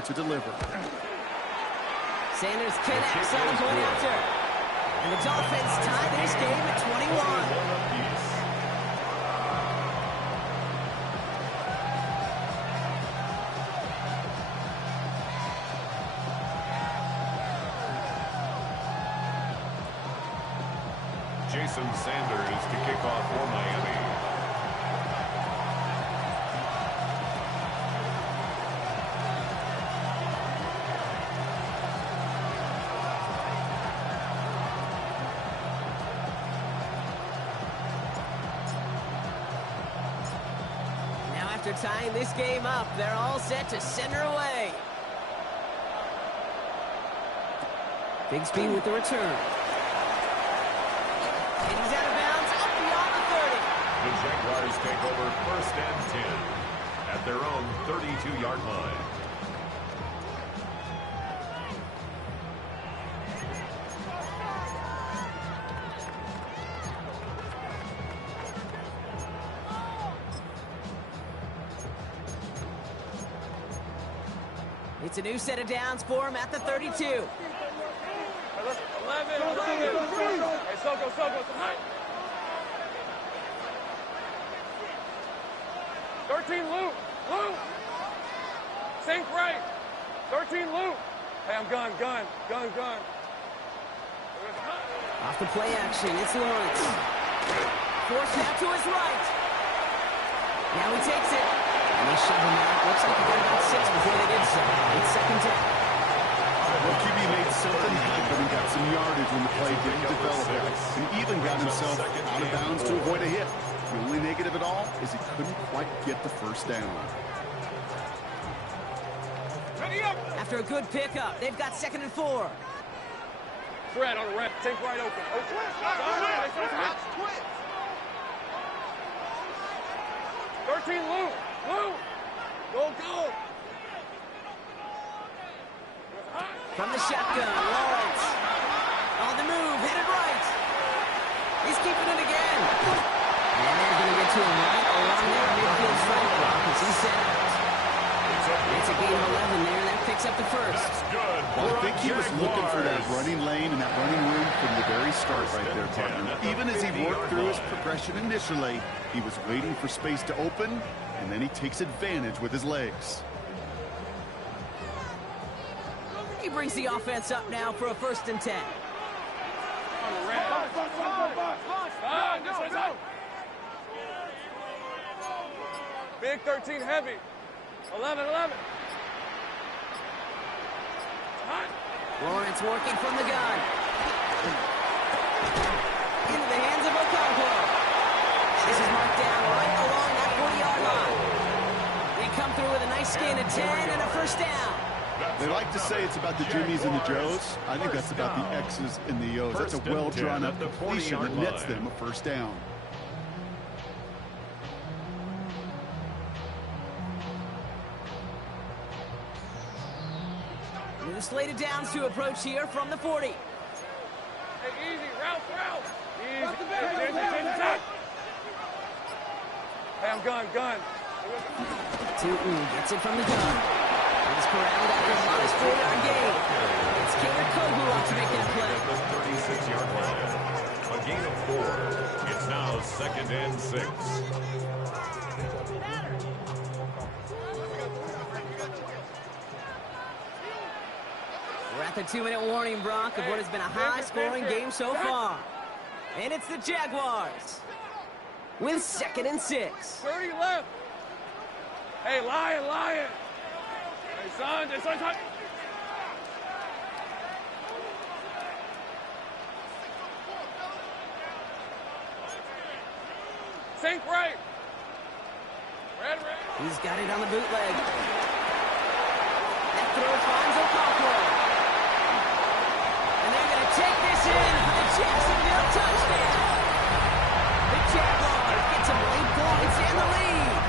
there to deliver. Sanders connects on the point after. And the Dolphins tie this game at 21. Jason Sanders to kick off for Miami. Now after tying this game up, they're all set to send her away. Bigsby with the return. And he's out of bounds, up beyond the 30. The Jaguars take over 1st and 10 at their own 32-yard line. It's a new set of downs for him at the 32. 11. Hey, Soko, tonight. 13, Luke. Sink right. 13, Luke. Hey, I'm gun. Off the play action, it's Lawrence. Forced out to his right. Now he takes it. And they shove him out. Looks like he got about 6 before they did so. It's 2nd down. Well, QB made something happen and got some yardage when the play didn't develop there. And even got himself out of bounds to avoid a hit. The only negative at all is he couldn't quite get the 1st down. After a good pickup, they've got 2nd and 4. Fred on the rep. Sink right open. Twitch. 13, Luke. Go. From the shotgun, Lawrence. On the move, headed right. He's keeping it again. And they're going to get to him right along their midfield strike block as he's set out. It's a gain of 11 there. That picks up the 1st. That's good. Well, I think he was looking for that running lane and that running room from the very start right there, partner. Even as he worked through his progression initially, he was waiting for space to open, and then he takes advantage with his legs. He brings the offense up now for a 1st and 10. Big 13 heavy. 11. Lawrence working from the gun. Into the hands of Okonkwo. This is marked down right along that 40-yard line. They come through with a nice gain of 10 and a 1st down. They like to say it's about the Jimmies and the Joes. I think that's about the X's and the O's. That's a well-drawn-up completion that nets them a 1st down. With a slate of downs to approach here from the 40. Hey, easy. Route. Easy. Hey, I'm gun. Tootin gets it from the gun. He's corralled after a modest 4-yard gain. It's Kinger Kogu out to make that play. The 36-yard line. A gain of 4. It's now 2nd and 6. We're at the 2-minute warning, Brock, of what has been a high-scoring game so far. And it's the Jaguars with 2nd and 6. 30 left. Hey, Lion. Hey, son. Sink right. Red. He's got it on the bootleg. That throw finds Okonkwo. And they're going to take this in for the Jacksonville touchdown. The Jaguars get some late points and the lead.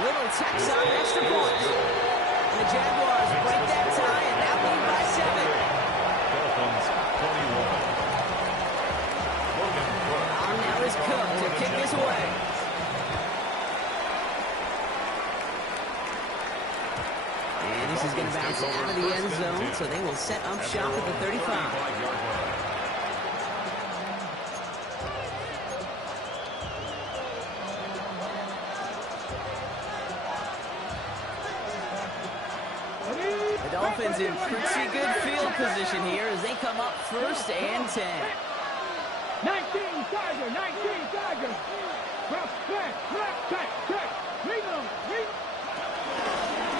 Little tacks on an extra point. And the Jaguars break that tie and now lead by 7. Dolphins 21. Logan Brooks. Now is Cook to kick this away. And this is going to bounce out of the end zone, so they will set up shop at the 35. 35-yard line. The Dolphins in pretty good field position here as they come up 1st and 10. 19 Tiger, 19 Tiger. Left, check. Lead them.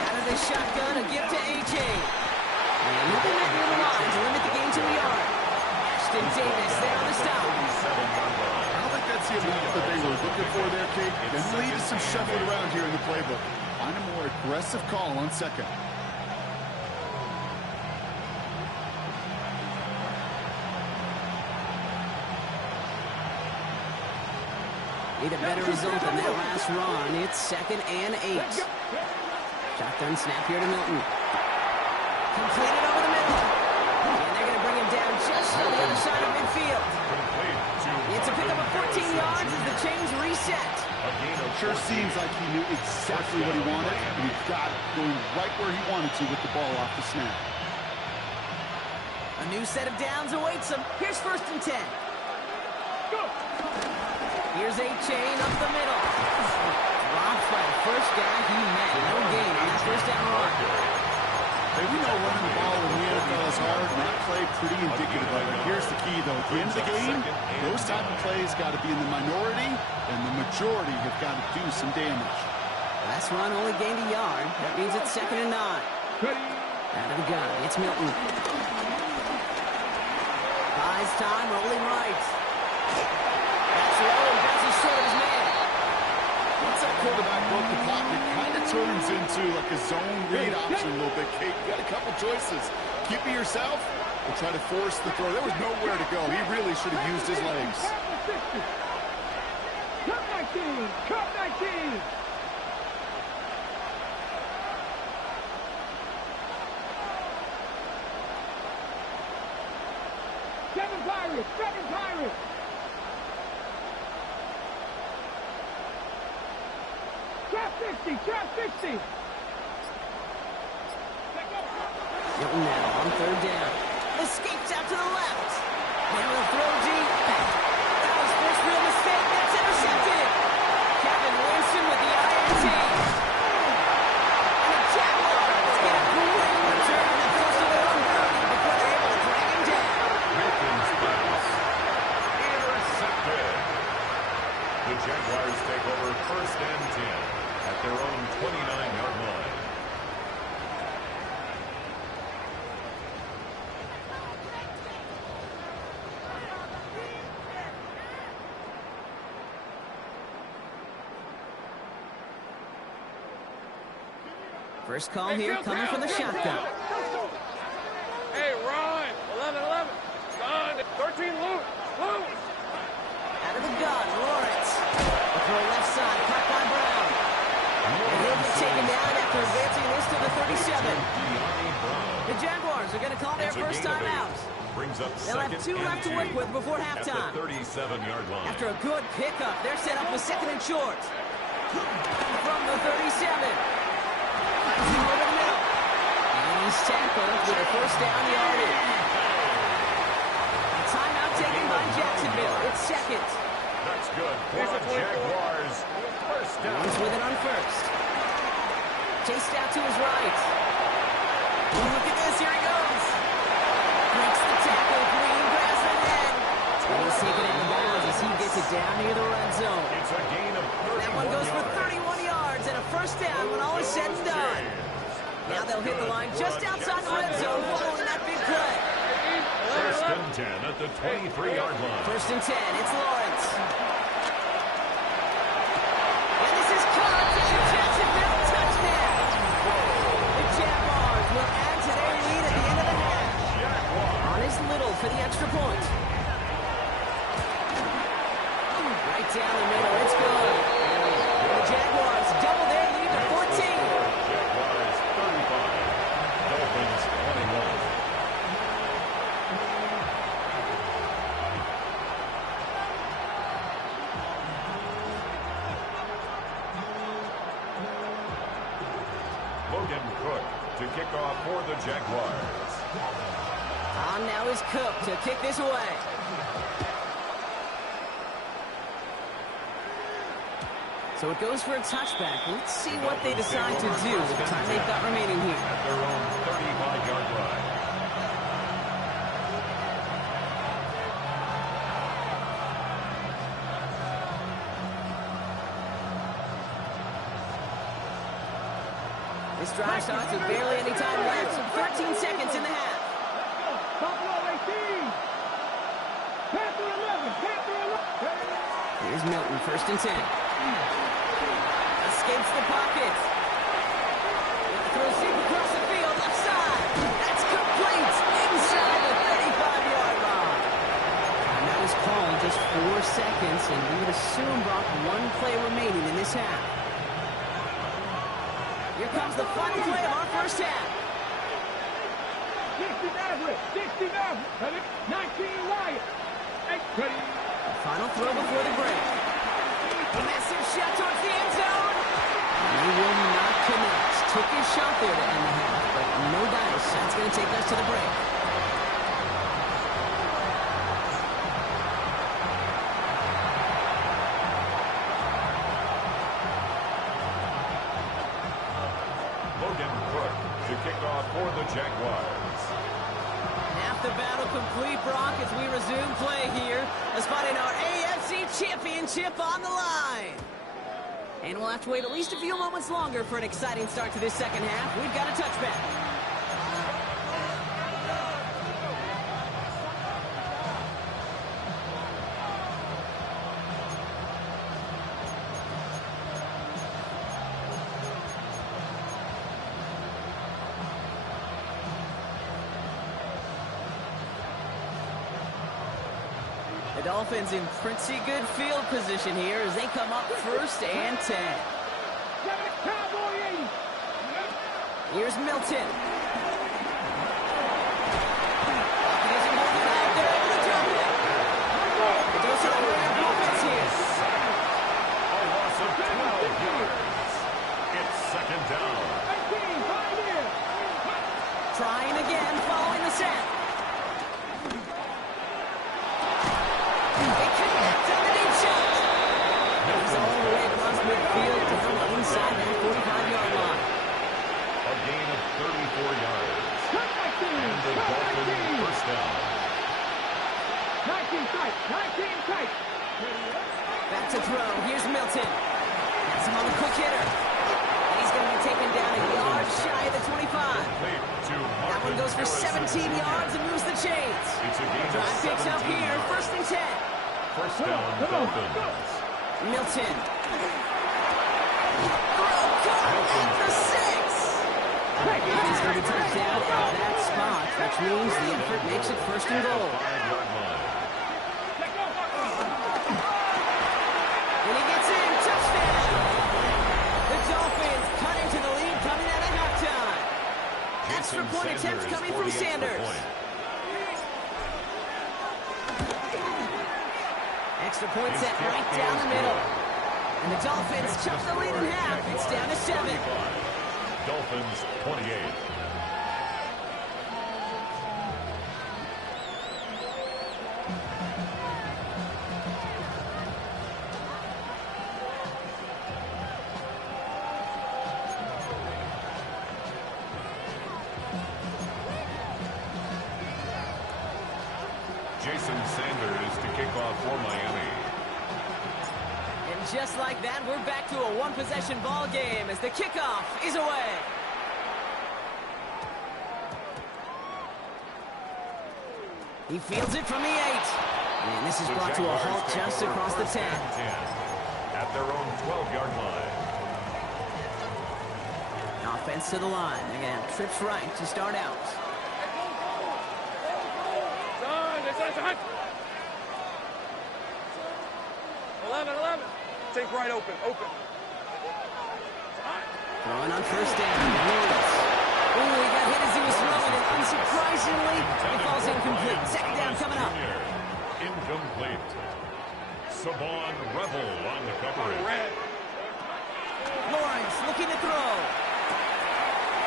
Out of the shotgun, a gift to A.J. And moving that near the line to limit the gain to a yard. Ashton Davis there on the stop. 37-yard line. I don't think that's the amount that they were looking for there, Kate. Then lead is some shuffling around here in the playbook. Find a more aggressive call on 2nd. Need a better result than that last run. It's 2nd and 8. Shotgun snap here to Milton. Completed over the middle. And they're going to bring him down just on the other side of midfield. It's a pickup of 14 yards as the chains reset. Sure seems like he knew exactly what he wanted, and he got it going right where he wanted to with the ball off the snap. A new set of downs awaits him. Here's 1st and 10. Here's A-Chain up the middle. Dropped by the first guy he met. No gain on that 1st down run. Hey, we know running the ball in the NFL is hard, and that play pretty indicative of it. Here's the key, though. At the end of the game, those type of plays got to be in the minority, and the majority have got to do some damage. Last run only gained a yard. That means it's 2nd and 9. Out of the gun, it's Milton. Buys time, rolling right. That's low and bounces short of his man. Once that quarterback broke the pocket, kind of turns into like a zone read option a little bit, Kate. You got a couple choices. Keep it yourself or try to force the throw. There was nowhere to go. He really should have used his legs. Cut 19. Seven Pirates. Trap 60. Milton now on 3rd down. Escapes out to the left. Now he'll throw deep. That was first real mistake. That's intercepted. Kevin Winston with the INT. And the Jaguars get a great return on the close to their own 30 before they're able to drag him down. Wilkins pass. Intercepted. The Jaguars take over 1st and 10 at their own 29-yard line. First call here coming from the shotgun. Hey, Ryan. 11. Gone. 13, Luke. Out of the gun, Lawrence. The throw left side, caught by Brown. And he'll be taken down after advancing this to the 37. The Jaguars are going to call their first timeout. They'll have 2 left to work with before halftime. 37-yard line. After a good pickup, they're set up with 2nd and short. From the 37. Over the middle. And he's tackled with a 1st down yardage. A timeout taken by Jacksonville. It's 2nd. That's good for the Jaguars. 1st down. He's with it on 1st. Chased out to his right. Look at this. Here he goes. Breaks the tackle. Green grass ahead. And he's taken out of bounds as he gets it down near the red zone. It's a gain of 31 That one goes for yards. 31 yards and a 1st down when all is said and done. Now they'll hit the line just outside the red zone following that big play. 1st and 10 at the 23-yard line. 1st and 10. It's Lawrence. And this is caught to the Jacksonville touchdown. The Jaguars will add to their lead at the end of the half. On his Little for the extra point. Right down the middle. It's good. The Jaguars double their lead to Logan Cook to kick off for the Jaguars. On now is Cook to kick this away. So it goes for a touchback. Let's see what they decide to do with the time they've got remaining here. At their own 35-yard line. This drive starts with barely any time left, so 13 seconds in the half. Buffalo 18. Panther 11. Panther 11. Here's Milton, 1st and 10. Escapes the pocket. Throws deep across the field, left side. That's complete inside the 35-yard line. And that was called just 4 seconds, and we would assume, Brock, 1 play remaining in this half. Here comes the final play of our first half. 60 Maverick. 60 Maverick. 19 Wyatt. Ready. Final throw before the break. A massive shot towards the end zone. And he will not connect. Took his shot there to end the half, but no dice. That's going to take us to the break. Logan Cook to kick off for the Jaguars. Half the battle complete, Brock, as we resume play here. A spot in our AFC Championship on the line. And we'll have to wait at least a few moments longer for an exciting start to this second half. We've got a touchback. The Dolphins in pretty good field position here as they come up 1st and 10. Cowboy 80. Here's Milton. He isn't holding out. They're able to drop it. The Dolphins are running offense here. A loss of 12 yards. It's 2nd down. 18. Pioneer. Trying again following the sack. They connect on the deep shot. He's all the way across midfield down inside that 45-yard line. A gain of 34 yards. And the Cut Dolphins 19. 1st down. 19 tight. 19 tight. Back to throw. Here's Milton. Has him on the quick hitter. And he's going to be taken down a yard shy of the 25. Complete to That one Marvin goes for Harrison 17 Jr. yards and moves the chains. It's a gain of Drive picks up 17 here. yards. 1st and 10. 1st down, Dolphins. Milton. Throw caught at the 6. He's going to be touchdown at that spot, which means the effort makes it 1st and goal. 5-yard line. And he gets in. Touchdown. The Dolphins cutting to the lead coming out of halftime. Extra Jason point attempt Sanders coming for from the extra Sanders. point. Extra point set right down the middle. And the Dolphins chop the lead in half. It's down to 7. Dolphins 28. Jason Sanders to kick off for Miami. And just like that, we're back to a one-possession ball game as the kickoff is away. He fields it from the 8. And this is The brought to a Jaguars halt take just over across the 1st 10. and 10 at their own 12-yard line. Offense to the line. They're going to have trips right to start out. Son. 11. Take right open. Throwing on 1st down. Lawrence. Ooh, he got hit as he was throwing, and unsurprisingly, he falls incomplete. 2nd down coming up. Incomplete. Savon Revel on the coverage. Lawrence looking to throw.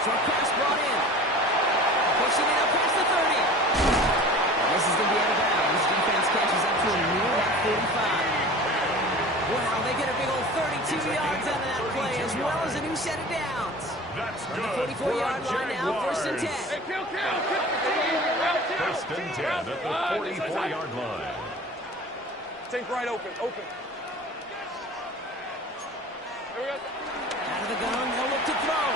Short pass brought in. Pushing it up past the 30. And this is going to be out of bounds. Defense catches up to him near that 45. Wow, they get a big old 32 yards out of that play, as well as a new set of downs. That's On the good 44-yard for line now, first and 10. Hey, kill. First and 10 at the 44-yard line. Tank right open. Here we go. Out of the gun, they'll look to throw.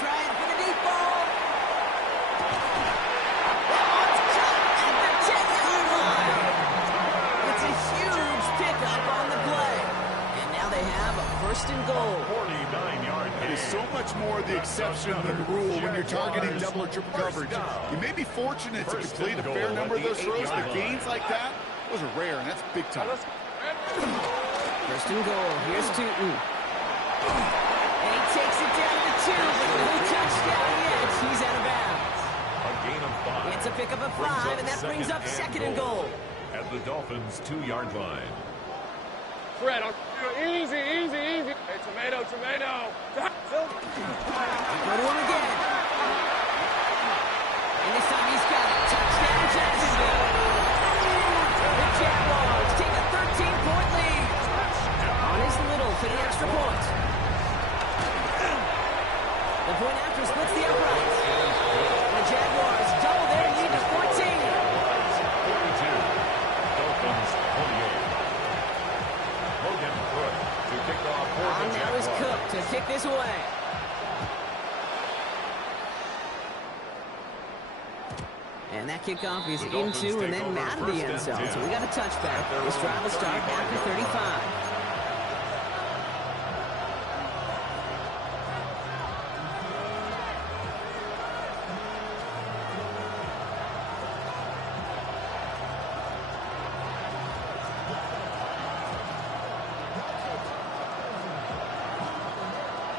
Trying for the deep ball. Oh, it's caught at the 10-yard line. It's a huge pickup on the play. And now they have a first and goal. 49-yard It is so much more the exception than the rule when you're targeting double or triple coverage. You may be fortunate to complete a fair number of those throws, but gains like that, those are rare, and that's big time. First and goal. Here's Tootin. And he takes it down to the 2, but no touchdown yet. He's out of bounds. A gain of 5. It's a pickup of 5, and that brings up second and goal. At the Dolphins' 2-yard line. Fred, easy. Hey, tomato. Go to him again. And this time he's got it. Touchdown, Jacksonville. The Jaguars take a 13-point lead. On his little for the extra point. The point after splits the uprights. The Jaguars double their lead to 14. 42. Dolphins 28. Logan Cook to kick off for the Now is Jaguars. Cook to kick this away. And that kickoff is into and then out of the end zone. So we got a touchback. This drive will start after 35.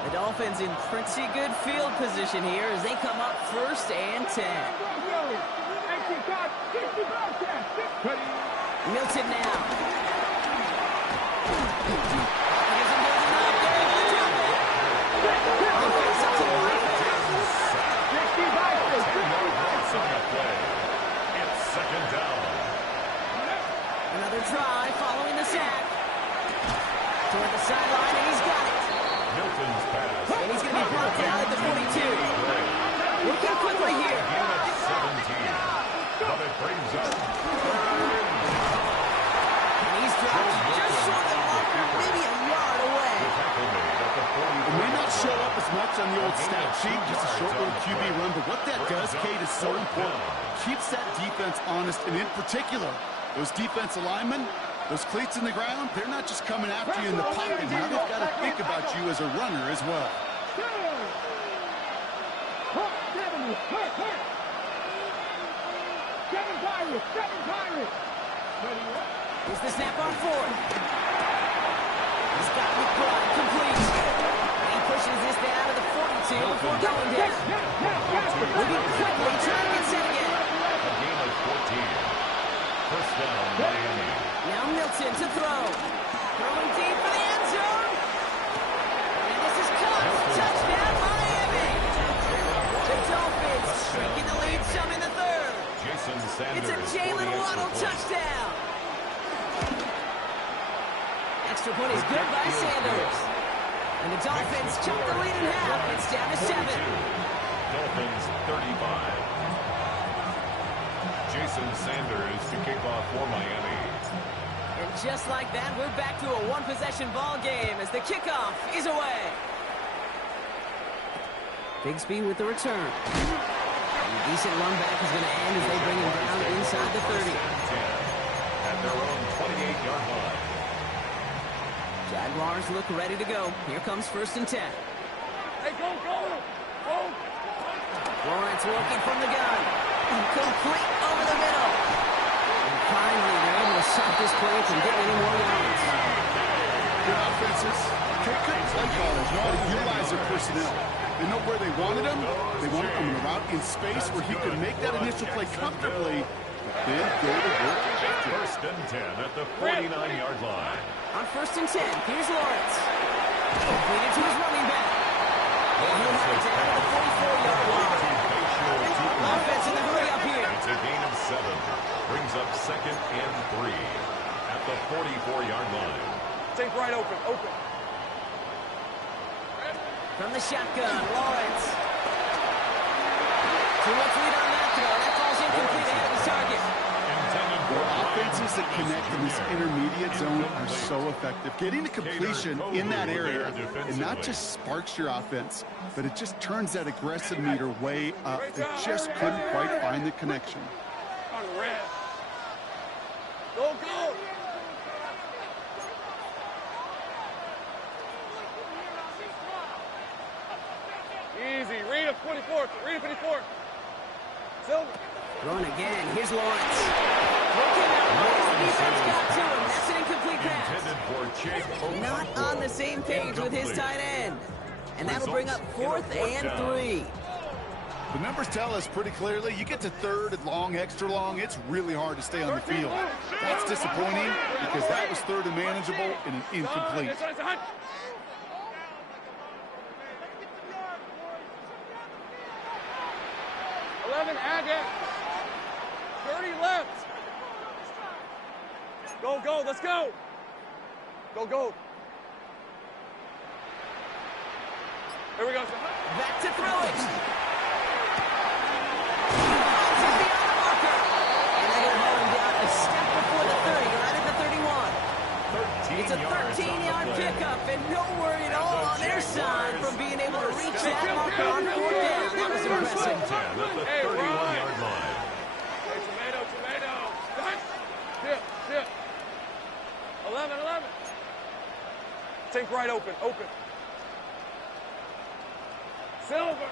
The Dolphins in pretty good field position here as they come up first and 10. Milton now. Here's him holding up. They're able to drop it. Offense up to the line. It's second down. Another try following the sack. Toward the sideline, and he's got it. Milton's pass. And he's going to be brought down at the 42. Looking quickly here. Gain of 17. But it brings up And he's dropped just short of the marker, maybe a yard away. the tackle made at the 40. It may not show up as much on the old stat sheet, just a short little QB run, but what that does, Kate, is so important. Keeps that defense honest, and in particular, those defensive linemen, those cleats in the ground, they're not just coming after you in the pocket. Now they've got to think about you as a runner as well. Seven Pirates. Here's the snap on fourth. He's got McBride complete. And he pushes this down to the 42 before going down. Moving quickly, trying to get set again. A gain of 14. First down, Miami. Now Milton to throw. Throwing deep for the end zone. And this is caught. Touchdown, Miami. The Dolphins shrinking the lead some in the third. Jason Sanders. It's a Jalen 48 Waddle for point. touchdown. Extra point is good by Sanders. And the Dolphins chop the lead in half. It's down to 7. 42. Dolphins 35. Jason Sanders to kick off for Miami. And just like that, we're back to a one-possession ball game as the kickoff is away. Bigsby with the return. And a decent run back is going to end as they bring him down inside the 30. 10 at their own 28-yard line. Jaguars look ready to go. Here comes first and 10. Hey, go. Lawrence working from the gun. Complete over the middle. And finally, they're able to stop this play from getting any more yards. Good offenses. Good play callers know how to utilize their personnel. They know where they wanted him. They wanted him in a route in space where he could make that initial play comfortably, but then go to work. First and 10 at the 49-yard line. On first and 10, here's Lawrence. Completed to his running back. And he has it out of the 44-yard line. Offense in the hurry up here. It's a gain of 7. Brings up 2nd and 3 at the 44-yard line. Take right open. From the shotgun, Lawrence. Too much lead on that throw. That falls incomplete ahead of his target. Intended for Offenses that connect in this intermediate zone are so effective. Getting the completion in that area, it not just sparks your offense, but it just turns that aggressive meter way up. They just couldn't quite find the connection. On the red. Go. Easy. Read a 24. Silver. Throwing again. Here's Lawrence. Looking out. The defense got to him. That's an incomplete pass. intended for Jake Okonkwo. Not on the same page with his tight end. And that'll bring up 4th and 3. The numbers tell us pretty clearly, you get to 3rd and long, extra long, it's really hard to stay on the field. That's disappointing because that was 3rd and manageable and an incomplete. 11, Agate. 30 left. Go, let's go. Go. Here we go. Back to throw it. Finds it beyond the marker. And they will haul him down a step before the 30, right at the 31. It's a 13-yard pickup, and no worry at all on their side from being able to reach that marker on 4th down. That was impressive. 10 at the 31-yard line. Hey, tomato. Dip. 11. Tank right open. Silver.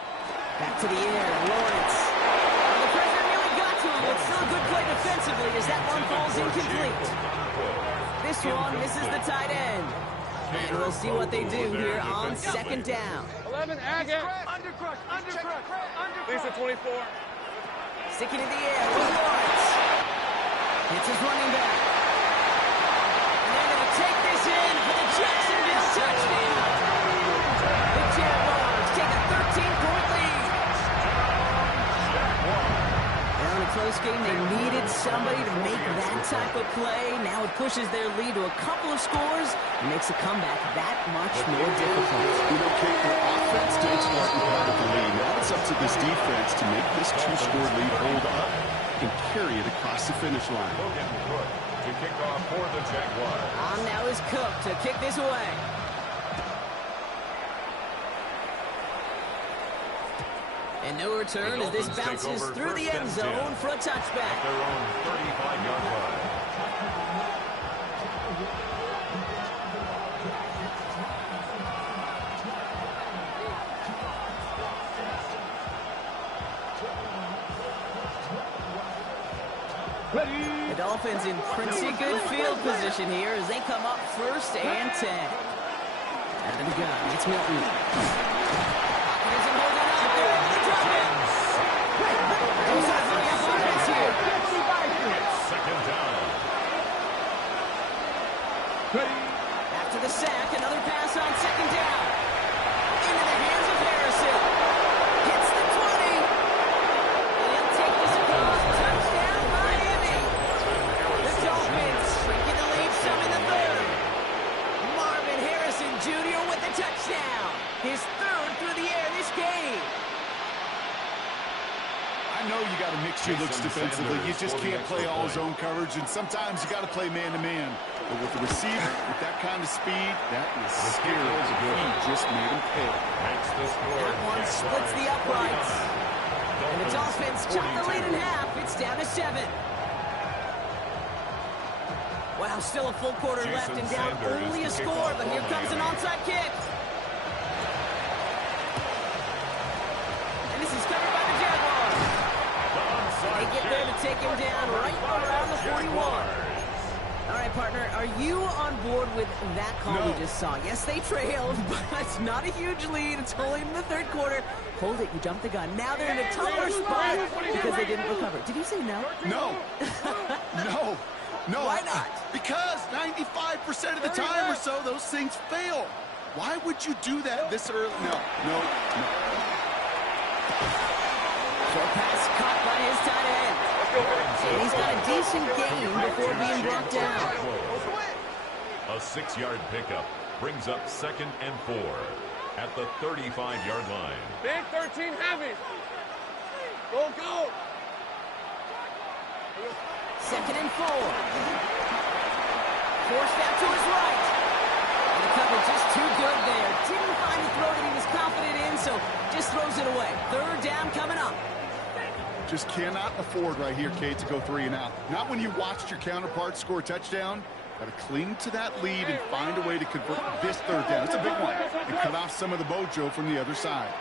Back to the air, Lawrence. Well, the pressure really got to him, but still a good play defensively as that one falls incomplete. This one misses the tight end. And we'll see what they do here on 2nd down. 11, Agate. Undercrush. Lisa, 24. Sticking in the air with Lawrence. It's his running back. And they're going to take this in for the Jacksonville touchdown. The Jaguars take a 13-point lead. Now in a close game, they needed somebody to make that type of play. Now it pushes their lead to a couple of scores and makes a comeback that much more difficult. You know, Kate, the offense takes part of the lead. Now it's up to this defense to make this 2-score lead hold up and carry it across the finish line. Logan Cook to kick off for the Jaguars. On now is Cook to kick this away. And no return as this bounces through the end zone for a touchback. Their own 35-yard line. The Dolphins in pretty good field position here as they come up 1st and 10. Out of the gun, it's Milton. Isn't holding out there, and they drop it. Those are running up offense here. It's 2nd down. After the sack, another pass on 2nd down. Into the hands of Harrison. Hits the 20. He'll take this across. Touchdown, Miami. The Dolphins shrinking the lead some in the 3rd. Marvin Harrison Jr. with the touchdown. His 3rd through the air this game. I know you got to mix your looks defensively. You just can't play all zone coverage, and sometimes you got to play man-to-man. But with the receiver, with that kind of speed, that is scary. He just made him pay. Makes the score. That one splits the uprights. And the Dolphins chop the lead in half. It's down to 7. Wow, still a full quarter left and down only a score, but here comes an onside kick. And this is covered by the Jaguars. They get there to take him down right around the 41. All right, partner, are you on board with that call we just saw? Yes, they trailed, but it's not a huge lead. It's only in the 3rd quarter. Hold it, you jumped the gun. Now they're in a tougher spot because they didn't recover. Did you say no? No. Why not? Because 95% of the time or so, those things fail. Why would you do that this early? No. Short pass caught by his tight end. And he's got a decent gain before being brought down. A 6-yard pickup brings up 2nd and 4 at the 35-yard line. Big 13 heavy. Go. 2nd and 4. Forced out to his right. And the coverage just too good there. Didn't find the throw that he was confident in, so just throws it away. 3rd down coming up. Just cannot afford right here, Kate, to go 3 and out. Not when you watched your counterpart score a touchdown. Got to cling to that lead and find a way to convert this 3rd down. It's a big one. And cut off some of the mojo from the other side.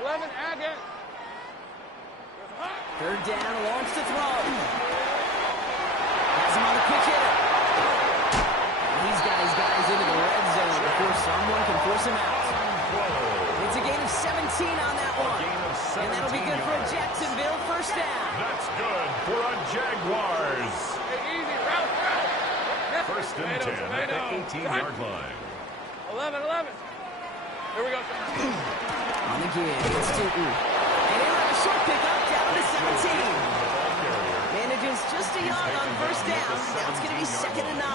11, Agate. 3rd down, launch to throw. Has him on the quick hitter. He's got his guys into the red zone before someone can force him out. It's a gain of 17 on that one. And that'll be good for a Jacksonville 1st down. That's good for a Jaguars. Hey, easy, route. 1st and 10 at the 18-yard line. 11. Here we go. On the give, it's Newton. And he'll have a short pickup down to 17. Manages just a yard on 1st down. Now it's going to be 2nd and 9.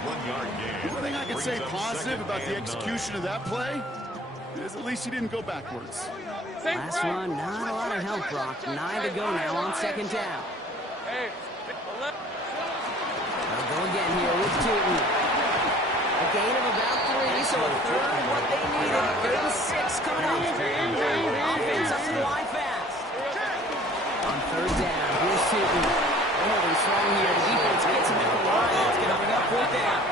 1-yard gain. The only thing I can say positive about the execution of that play is at least he didn't go backwards. Last one, not a lot of help, Brock. 9 to go now on 2nd down. Hey, 11. They'll go again here with Newton. A gain of about 3, so a 3rd of what they needed. 3rd and 6 coming up. Offense up to the line fast. On 3rd down, here's Newton. Holding strong here. The defense gets him at the line. It's going to bring up 4th down.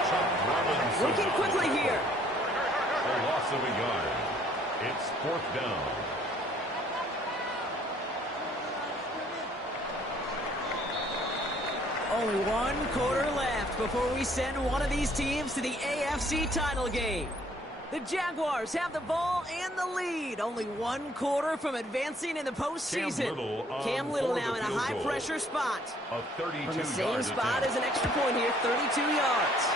Working quickly here. A loss of a yard. It's 4th down. Only 1 quarter left before we send one of these teams to the AFC title game. The Jaguars have the ball and the lead. Only 1 quarter from advancing in the postseason. Cam Little now in a high-pressure spot. From the same spot as an extra point here, 32 yards.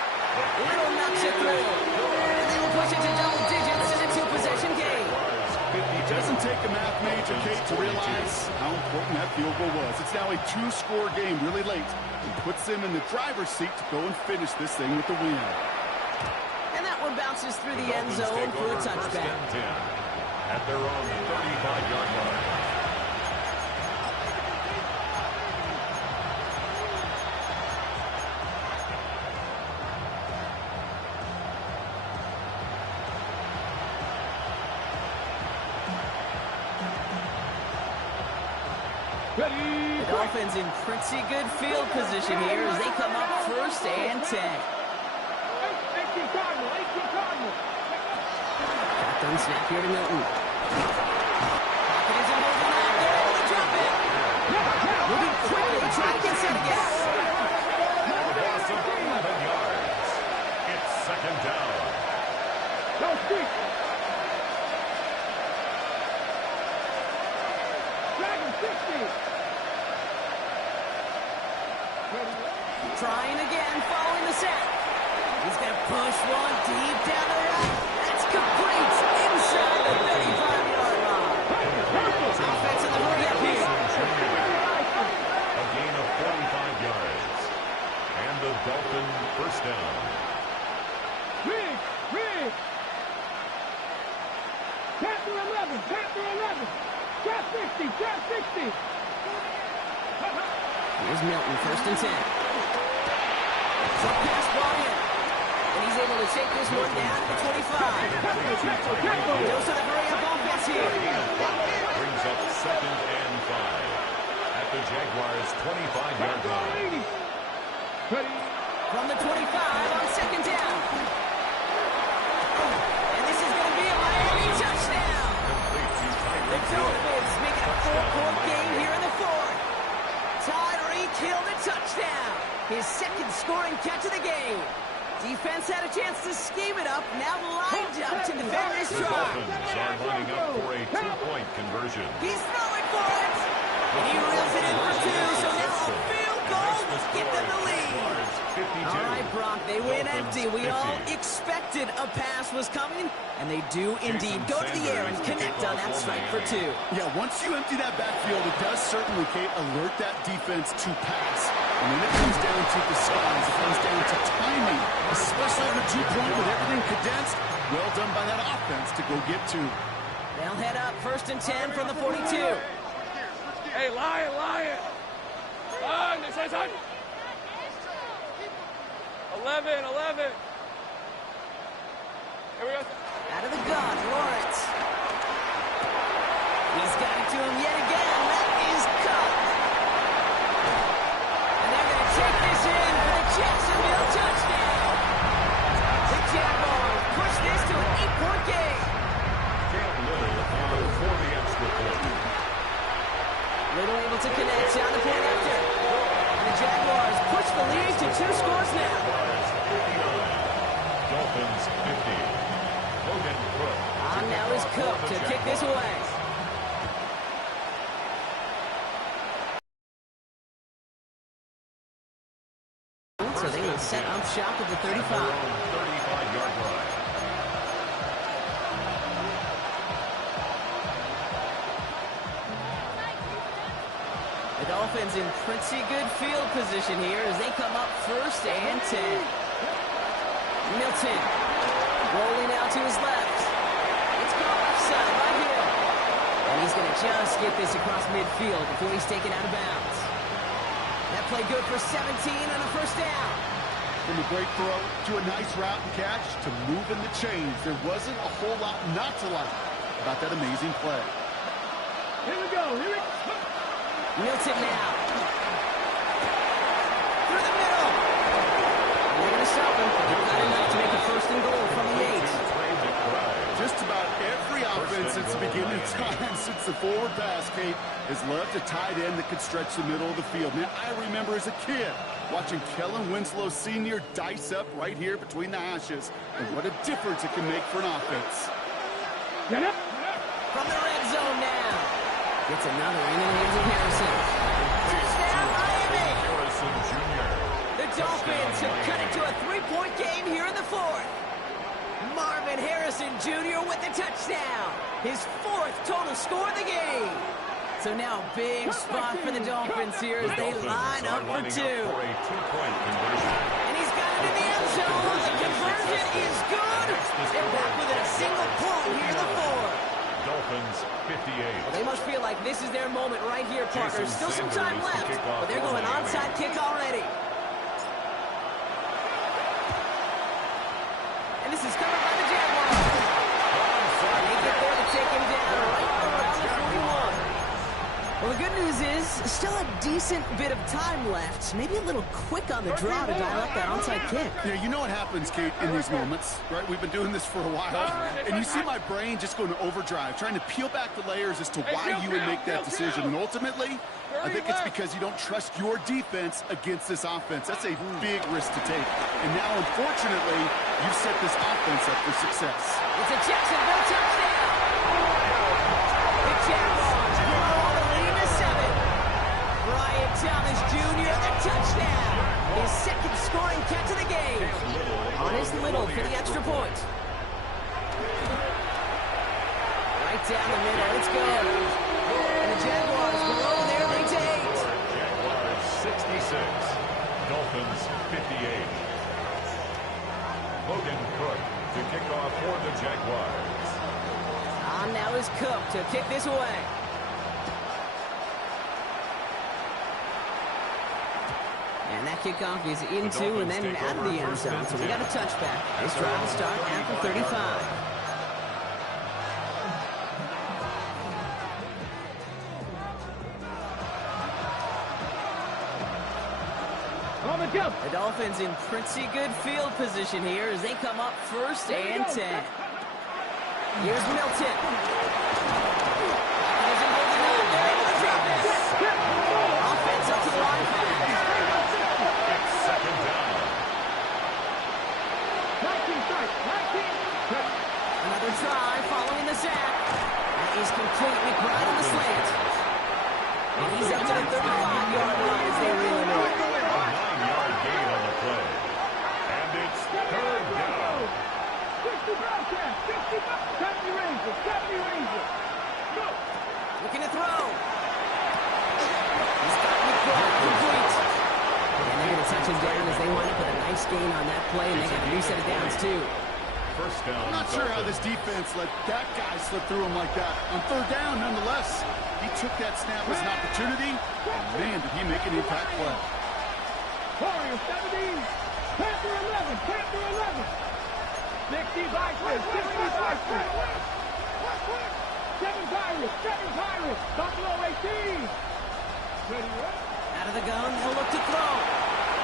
Little knocks it through. And they will push it to double digits in a 2-possession game. It doesn't take a math major, Kate, to realize how important that field goal was. It's now a 2-score game really late and puts them in the driver's seat to go and finish this thing with the win. And that one bounces through the end zone for a touchback. At their own 35-yard line. The Dolphins in pretty good field position here as they come up 1st and 10. 18 Cardinal. Shotgun snap here to Milton. Pocket isn't moving out. They're able to drop it. Moving quickly, trying to get set again. Loss of 11 yards. It's 2nd down. Go speak. Dragon 60. Trying again, following the set. He's going to push one deep down the right. That's complete inside the 35-yard line. Offense in the hurry up here. A gain of 45 yards. And the Dolphin 1st down. Rig. Panther 11. Drop 60. Here's Milton, 1st and 10. Short pass ball in. And he's able to take this one down to the 25. Goes to the hurry-up offense here. Brings up 2nd and 5 at the Jaguars' 25-yard line. From the 25 on 2nd down. And this is going to be a Miami touchdown. The Dolphins make it a 4-point game here in the 4th. Tyreek Hill the touchdown. His 2nd scoring catch of the game. Defense had a chance to scheme it up, now lined up to defend this The try. Dolphins are lining up for a 2-point conversion. He's throwing for it. And he reels it in for 2, so now a field goal Get them the lead. Jaguars 52. All right, Brock, they win Dolphins empty. We all 50. expected a pass was coming, and they do indeed go to the air and connect on that strike for two. Yeah, once you empty that backfield, it does certainly, Kate, alert that defense to pass. And then it comes down to the size. It comes down to timing, especially on the 2-point with everything condensed. Well done by that offense to go get two. They'll head up 1st and 10 from the 42. Hey, Lion, Lion. Lion, they say something. 11. Here we go. Out of the gun, Lawrence. He's got it to him yet again. That is cut. And they're going to take this in for the Jacksonville touchdown. The Jaguars push this to an 8-point game. Cam Little on for the extra point. Little able to connect on the point after. And the Jaguars push the lead to 2 scores now. Dolphins 50. Logan Cook. On now is Cook to kick this away. So they will set up shop at the 35. 35-yard line. The Dolphins in pretty good field position here as they come up 1st and 10. Milton rolling out to his left. It's called offside right here. And he's going to just get this across midfield before he's taken out of bounds. That play good for 17 on a 1st down. From a great throw to a nice route and catch to moving the chains. There wasn't a whole lot not to like about that amazing play. Here we go. Here we go. Milton now. Through the middle. They're going to stop him. They've got enough to make a 1st and goal from the 8. Just about every offense since the beginning of time, since the forward pass, Kate, has loved a tight end that could stretch the middle of the field. Now, I remember as a kid watching Kellen Winslow Sr. dice up right here between the hashes. And what a difference it can make for an offense. Get up. From the red zone now. Gets another in the hands of Harrison. Touchdown, Miami! Harrison Jr. The Dolphins have cut it to a 3-point game here in the 4th. Marvin Harrison Jr. with the touchdown. His 4th total score of the game. So now a big spot for the Dolphins here as they line up for 2. For a 2-point conversion. And he's got it in the end zone. The conversion is good. They're back within a single point here in the 4th. Dolphins 58. Well, they must feel like this is their moment right here, Parker. Still some time left, but they're going onside kick already. And this is covered by the Jaguars. They get there to take him down right around the 41. Well, the good news is still a decent bit of time left. Maybe a little quick on the draw to dial up that onside kick. Yeah, you know what happens, Kate, in these moments, right? We've been doing this for a while, and you see my brain just going to overdrive, trying to peel back the layers as to why you would make that decision. And ultimately, I think it's because you don't trust your defense against this offense. That's a big risk to take. And now, unfortunately, you've set this offense up for success. It's a Jacksonville touchdown. The Jaguars grow the lead to 7. Brian Thomas Jr. the touchdown. His 2nd scoring catch of the game. On his Little for the extra point. Right down the middle. It's good. And the Jaguars grow their lead to 8. Jaguars 66. Dolphins 58. Logan Cook to kick off for the Jaguars. On now is Cook to kick this away. And that kickoff is into and then out of the end zone. So we got a touchback. This drive will start at the 35. On the jump. The Dolphins in pretty good field position here as they come up 1st and 10. Here's Milton. Offense up to the line. Second down. 19 strike. 19. Another try following the sack. That is complete. McBride on the slant. And he's up to the 35-yard line as they reel him in. march him down as they wind up with a nice gain on that play, and they got a new set of downs, too. First down. I'm not sure how this defense let that guy slip through him like that. On third down, nonetheless, he took that snap as an opportunity, and man, did he make an impact play. Warriors 17, Panther 11, Panther 11. 60 Vikings, 60 Vikings. 7 Pirates, 7 Pirates. Buffalo 18. Ready, what? Out of the gun, he'll look to throw.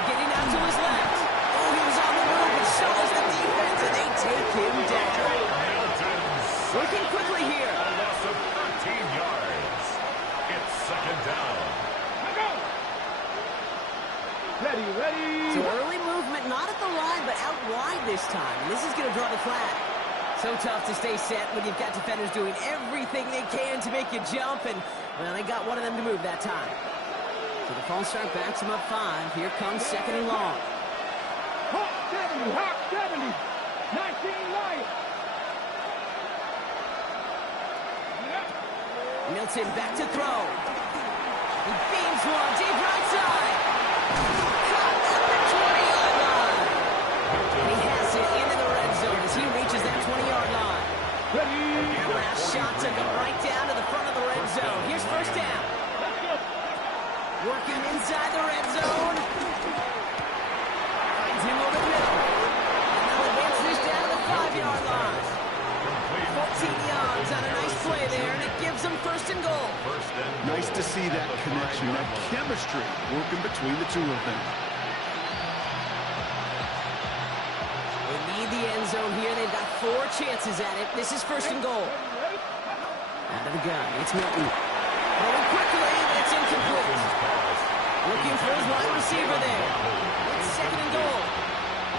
Getting out to his left. Oh, he was on the move, but so is the defense, and they take him down. Working quickly here. A loss of 13 yards. It's second down. Go. Ready, ready. So early movement, not at the line, but out wide this time. And this is going to draw the flag. So tough to stay set when you've got defenders doing everything they can to make you jump, and, well, they got one of them to move that time. So the false start backs him up 5. Here comes second and long. Hawk 70, Hawk 70. 19 Lions. Milton back to throw. He beams one, deep right side. Caught at the 20-yard line. And he has it into the red zone as he reaches that 20-yard line. Ready. The last shot took him right down to the front of the red zone. Here's first down. Let's go. Working inside the red zone. Finds him over the middle. And they'll advance this down to the 5-yard line. 14 yards on a nice play there, and it gives them first and goal. Nice to see that connection, that chemistry working between the two of them. They need the end zone here. They've got 4 chances at it. This is first and goal. Out of the gun, it's Milton. Going quickly, it's incomplete. Looking for his wide receiver there. It's second and goal.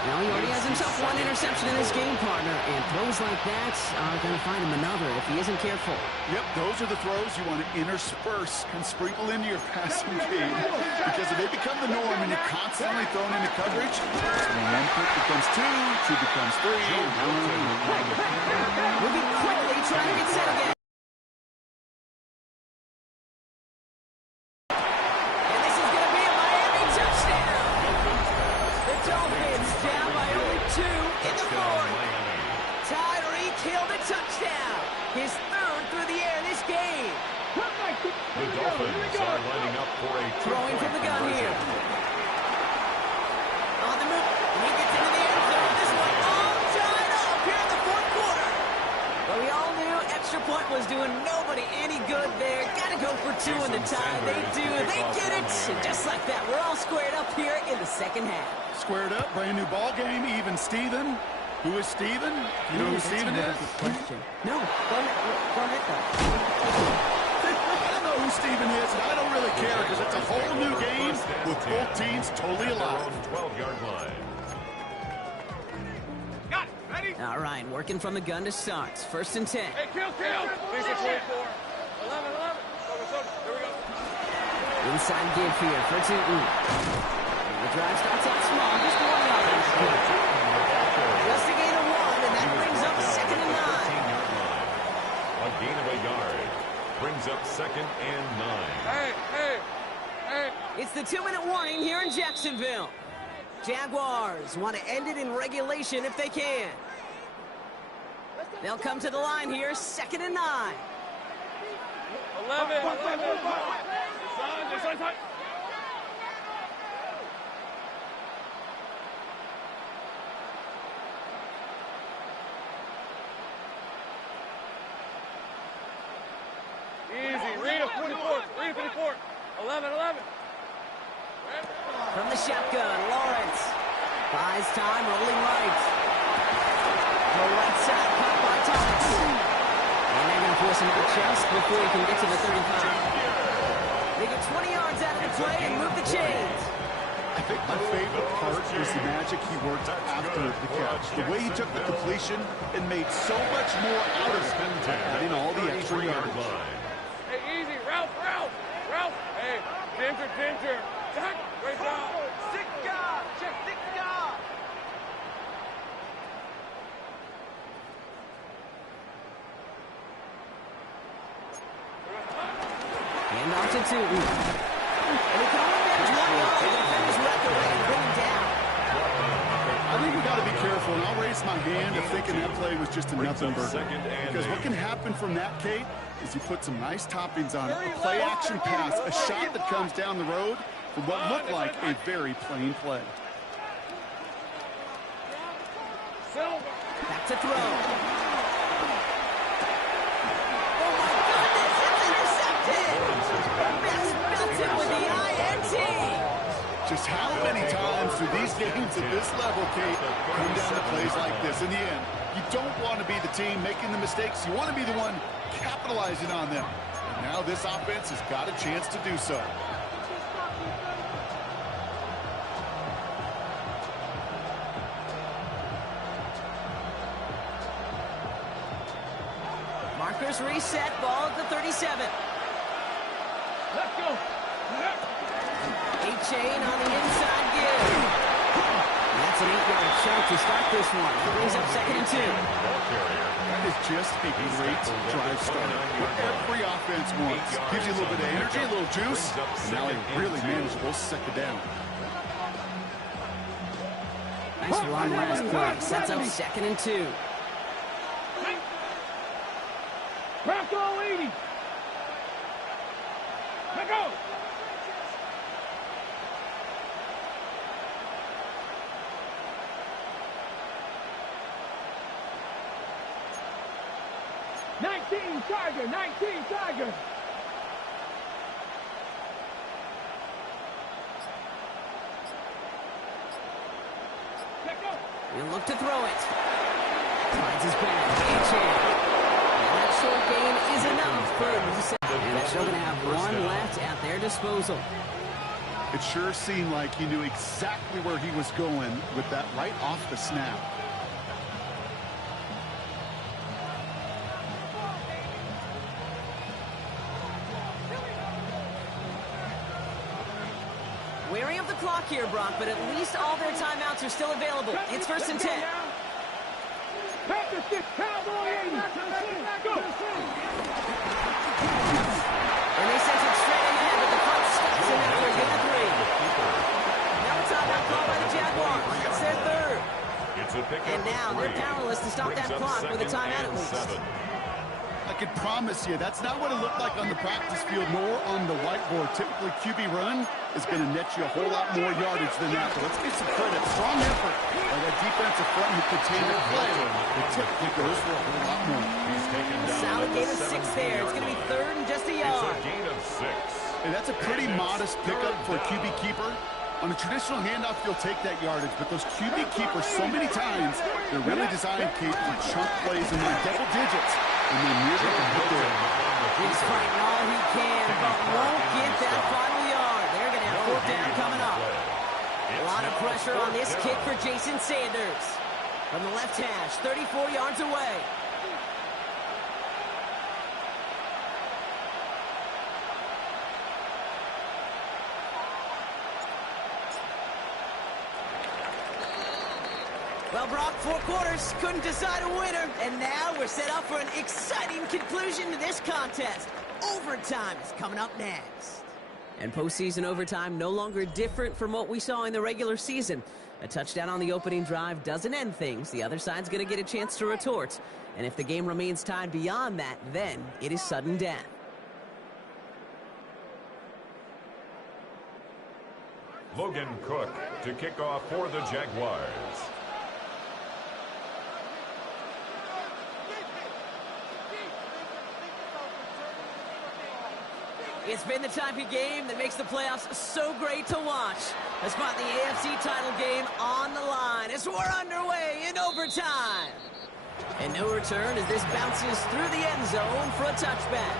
Now he already has himself 1 interception in this game, partner, and throws like that are going to find him another if he isn't careful. Yep, those are the throws you want to intersperse and sprinkle into your passing game, because if they become the norm and you're constantly thrown into coverage, when 1 pick becomes 2, 2 becomes 3. Moving quickly, trying to get set again. And this is going to be a Miami touchdown. The Dolphins down by only 2 in the 4th. Tyreek Hill the touchdown. His 3rd through the air this game. The Dolphins are lining up for a Throwing from the gun here. On the move. And he gets into the end zone. This one all tied up here in the 4th quarter. But we all knew extra point was doing nobody any good there. Got to go for 2 in the tie. They do. They get it. And just like that, we're all squared up here in the second half. Squared up, brand new ball game, even Steven. Who is Steven? You know who Steven is? No, go ahead though. I know who Steven is, and I don't really care because it's a whole new game with both teams totally alive. 12-yard line. Got it. Ready. All right, working from the gun to start. First and 10. Hey, kill. Here's the 24. 11. Focus. Here we go. Inside give here for Tootin. The drive starts out small, just 1 yard on the play. Just a gain of 1, and that brings up second and 9. 13-yard line. A gain of a yard brings up second and 9. Hey. It's the 2-minute warning here in Jacksonville. Jaguars want to end it in regulation if they can. They'll come to the line here, second and 9. 11. Son, tight. Easy. Read a 54. 11. From the shotgun, Lawrence buys time, rolling right. The right side, caught by Thomas. And they're going to force him to just before he can get to the 35. They get 20 yards out of the play and move the chains. I think my favorite part was the magic he worked after the catch. The way he took the completion and made so much more out of it, adding all the extra yardage. Hey, easy. Ralph. Hey, Ginger. Jack, great job. Check. Hand off to Tootin. And he can only manage 1 yard. The defenders wrap the way and bring him got to be careful, and I'll raise my hand if thinking that play was just a nothing burger. Because what can happen from that, Kate, is you put some nice toppings on it. A play-action pass, a shot that comes down the road for what looked like a very plain play. Back to throw. Oh, my goodness, it's intercepted. That's Milton with the INT. Just how many times do these games at this level, Kate, come down to plays like this? In the end, you don't want to be the team making the mistakes. You want to be the one capitalizing on them. And now this offense has got a chance to do so. Markers reset, ball at the 37. Let's go. A-Chain on the inside give. That's an 8-yard chunk to start this one. It brings up 2nd and 2. That is just a great drive start. What every offense wants. Gives you a little bit of energy, a little juice, and now a really manageable 2nd down. Nice run last play. Sets up 2nd and 2. Crack all 80. Let go. Tiger, 19 Tiger. Let go. He'll look to throw it. Finds his back. A-Chain. And that short gain is enough for him. And they're still going to have one left at their disposal. It sure seemed like he knew exactly where he was going with that right off the snap. Wary of the clock here, Brock, but at least all their timeouts are still available. It's 1st and 10. Practice this, Cowboy 80. Go. And they sent it straight ahead, but the clock stops him after a gain of 3. Now a timeout called by the Jaguars. It's their 3rd. And now they're powerless to stop that clock with a timeout at least. I can promise you, that's not what it looked like on the practice field, more on the whiteboard. Typically, QB run is going to net you a whole lot more yardage than that. But let's give some credit. Strong effort by that defensive front who contained the play. It typically goes for a whole lot more. Solid gain of 6 there. It's going to be 3rd and just a yard. Gain of 6. And that's a pretty modest pickup for a QB keeper. On a traditional handoff, you'll take that yardage, but those QB keepers, so many times, they're really designed, Kate, for chunk plays in the double digits. And they nearly can hit there. He's fighting all he can, but won't get that final yard. They're going to have 4th down coming up. A lot of pressure on this kick for Jason Sanders. From the left hash, 34 yards away. Well, Brock, 4 quarters, couldn't decide a winner, and now we're set up for an exciting conclusion to this contest. Overtime is coming up next. And postseason overtime no longer different from what we saw in the regular season. A touchdown on the opening drive doesn't end things. The other side's going to get a chance to retort. And if the game remains tied beyond that, then it is sudden death. Logan Cook to kick off for the Jaguars. It's been the type of game that makes the playoffs so great to watch. A spot in the AFC title game on the line as we're underway in overtime. And no return as this bounces through the end zone for a touchback.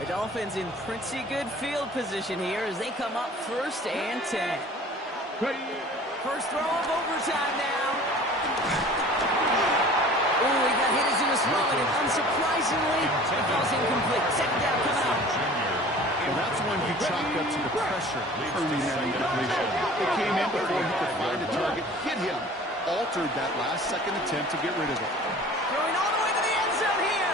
The Dolphins in pretty good field position here as they come up 1st and 10. Ready. First throw of overtime now. Oh, he got hit as he was throwing, and unsurprisingly, it falls incomplete. 2nd down coming up. Well, that's when he chalked up to the pressure, earning that incompletion. It came in before he could find a target, hit him, altered that last-second attempt to get rid of it. Throwing all the way to the end zone here.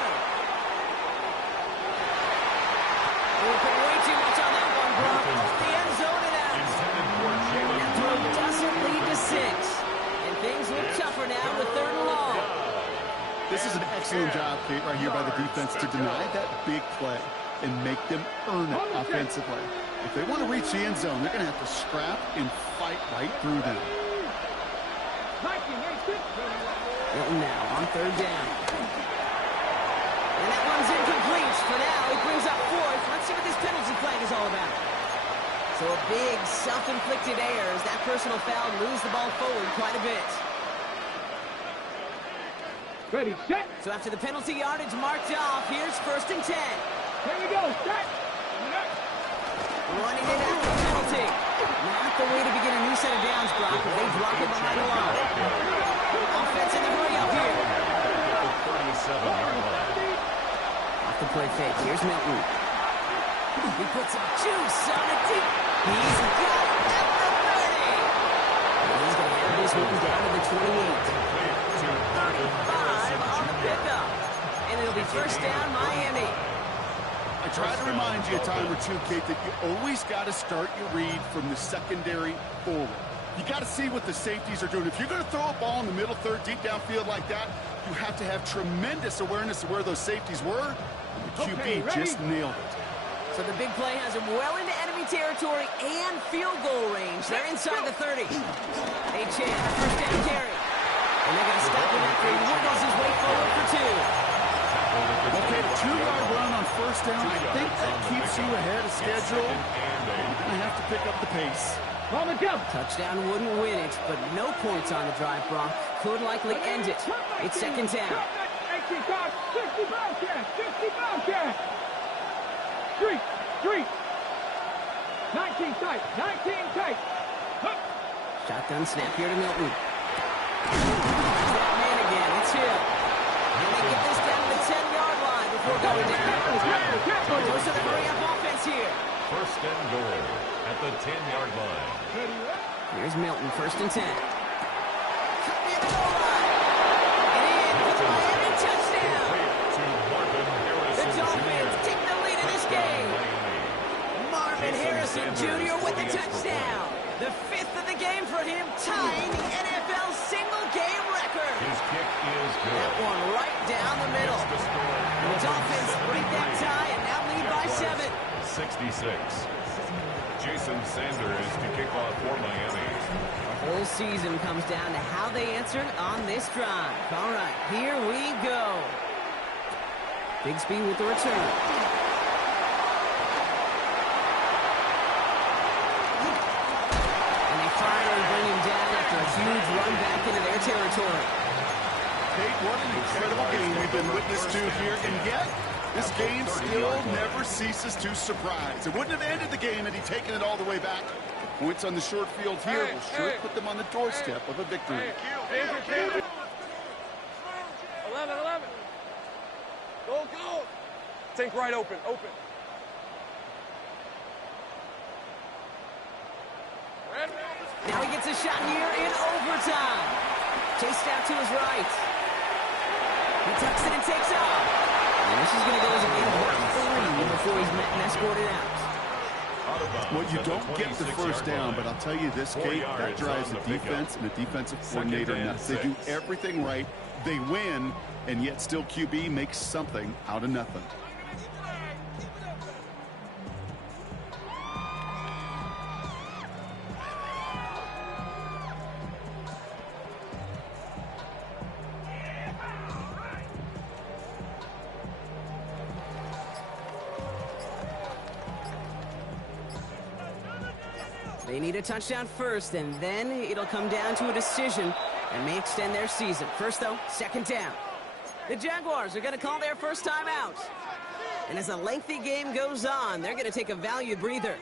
This is an excellent job, Kate, right here by the defense to deny that big play and make them earn it offensively. If they want to reach the end zone, they're going to have to scrap and fight right through them. Milton now on third down. And that one's incomplete. For now, he brings up fourth. Let's see what this penalty flag is all about. So a big self-inflicted error as that personal foul moves the ball forward quite a bit. Ready, set. So after the penalty yardage marked off, here's 1st and 10. Here we go, set. Running it after the penalty. Not the way to begin a new set of downs, Brock, as they drop it behind the line. Offense in the hurry up here. Off the play fake. Here's Milton. He puts some juice on the deep. He's got it at the 30. And he's going to have this one down to the 28. 35 on the pickup. And it'll be 1st down, Miami. I try to remind you a time or two, Kate, that you always got to start your read from the secondary forward. You got to see what the safeties are doing. If you're going to throw a ball in the middle third, deep downfield like that, you have to have tremendous awareness of where those safeties were. And the QB just nailed it. So the big play has him well into enemy territory and field goal range. They're inside the 30. Achane, 1st down carry. And they're going to stop him after he wiggles his way forward for 2. Okay, a 2-yard run on 1st down. I think that keeps you ahead of schedule. You're going to have to pick up the pace. Touchdown wouldn't win it, but no points on the drive, Brock. Could likely end it. It's 2nd down. 3. 19 tight. Shotgun snap here to Milton. That man again. It's him. And they get this down to the 10-yard line before going down. Goes to the hurry-up offense here. 1st and goal at the 10-yard line. Here's Milton, 1st and 10. Cut near the goal line. And in for the Miami touchdown. The Dolphins take the lead in this game. Marvin Harrison Jr. with the touchdown. The 5th of the game for him, tying the NFL single-game record. His kick is good. That one right down the middle. And the Dolphins break that tie and now lead by 7. 66. Jason Sanders to kick off for Miami. The whole season comes down to how they answered on this drive. All right, here we go. Bigsby with the return. And they finally bring him down after a huge run back into their territory. Kate, what an incredible game we've been witness to here, and yet this game still never ceases to surprise. It wouldn't have ended the game had he taken it all the way back. The points on the short field here will sure put them on the doorstep of a victory. 11. Go. Tank right open. Now he gets a shot here in overtime. Chased out to his right. He tucks it and takes off. And this is going to go as a game of 3 before he's met and escorted out. Well, you don't get the 1st down, but I'll tell you this, Kate, that drives the defense and the defensive coordinator nuts. They do everything right. They win, and yet still QB makes something out of nothing. They need a touchdown first, and then it'll come down to a decision and may extend their season. First, though, 2nd down. The Jaguars are going to call their first time out. And as the lengthy game goes on, they're going to take a valued breather.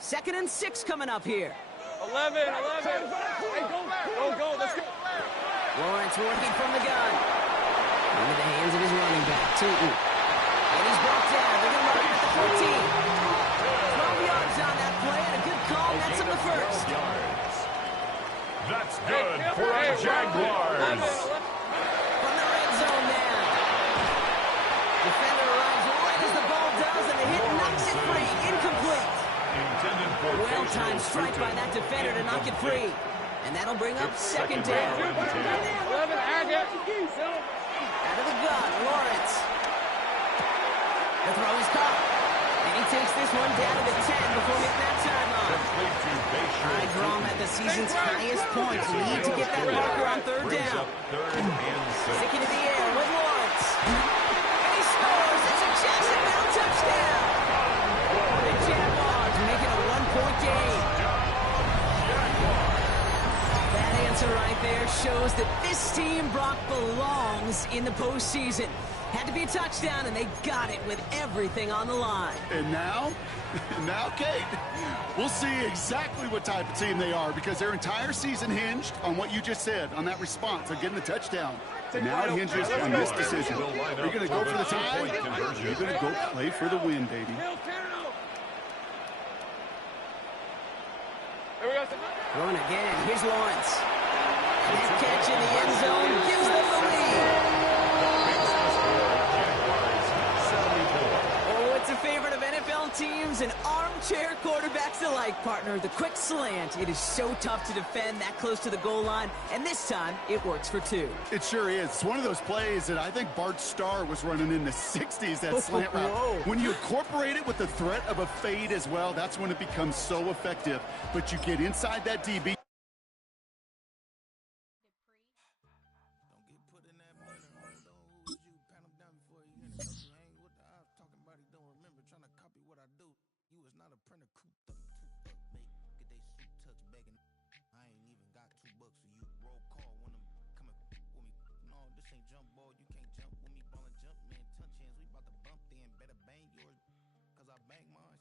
Second and 6 coming up here. 11. Hey, go. Let's go. Lawrence working from the gun. Into the hands of his running back, Tootin. And he's brought down. They're going to run him at the 14. 12 yards on that play, and a good call nets him the first. That's good for the Jaguars. From the red zone now. Defender arrives right as the ball does, and the hit knocks it free. Incomplete. Well-timed strike by that defender to knock it free. And that'll bring up second down. 11, Agate. Out of the gun, Lawrence. The throw is caught. And he takes this one down to the 10 before hitting that sideline. High drama at the season's highest point. Need to get that marker on third down. Sticking to the air with Lawrence. And he scores. It's a Jacksonville touchdown. The Jaguars make it a one-point game. That answer right there shows that this team, Brock, belongs in the postseason. Had to be a touchdown, and they got it with everything on the line. And now, Kate, we'll see exactly what type of team they are because their entire season hinged on what you just said, on that response, on getting the touchdown. And now it hinges on this decision. Are you going to go for the tie? Or are you going to go play for the win, baby? Throwing again. Here's Lawrence. And that catch in the end zone gives them the lead. Oh, it's a favorite of NFL teams and armchair quarterbacks alike, partner. The quick slant. It is so tough to defend that close to the goal line, and this time it works for two. It sure is. It's one of those plays that I think Bart Starr was running in the 60s, that slant route. When you incorporate it with the threat of a fade as well, that's when it becomes so effective. But you get inside that DB. Bang yours, cause I bang mine.